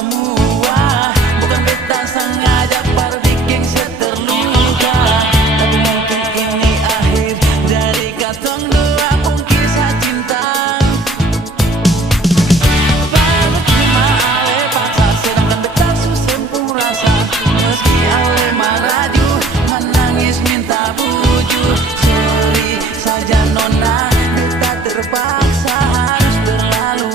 semua. Bukan beta sengaja bikin seterluka, tapi mungkin ini akhir dari katong dua pun kisah cinta. Percuma ale paksa, sedangkan beta susempung rasa. Meski ale maraju, menangis minta bujur. Sorry saja nona, beta terpaksa harus berlalu.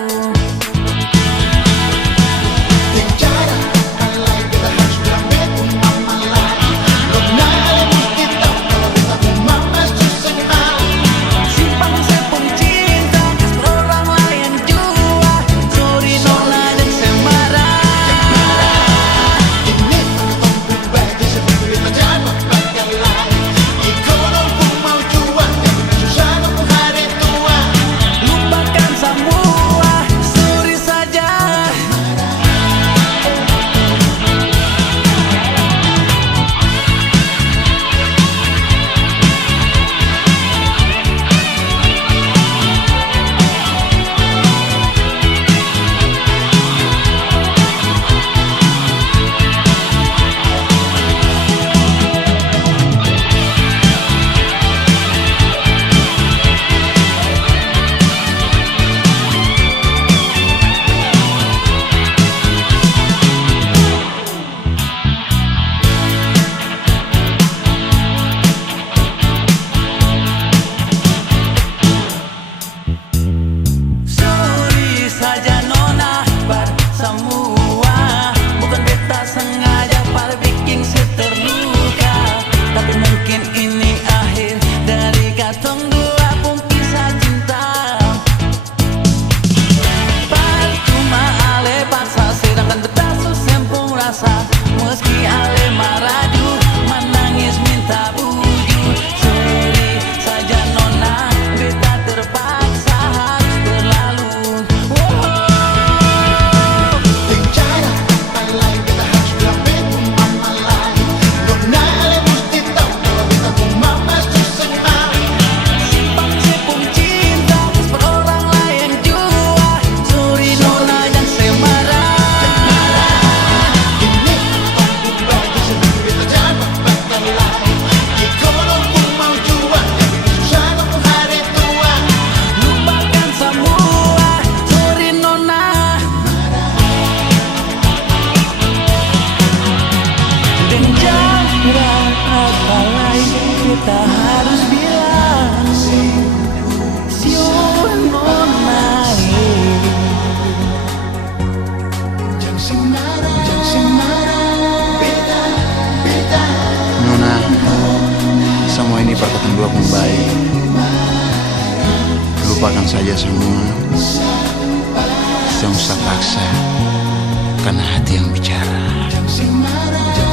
Meski ale maraju, menangis minta bujur. Sorry saja nona, beta terpaksa harus berlalu. Bicara apa lain, beta harus bilang beku mama lain. Nona ale mesti tahu kalau beta pun mama susah sekali. Simpan sepung cinta per orang lain jua. Sorry nona dan semarah. Kita harus bilang siun nona, Jangan marah, beta. Nona, semua ini perkataan dua baik. Lupakan saja semua. Jangan usah paksa, karena hati yang bicara. Jangan marah.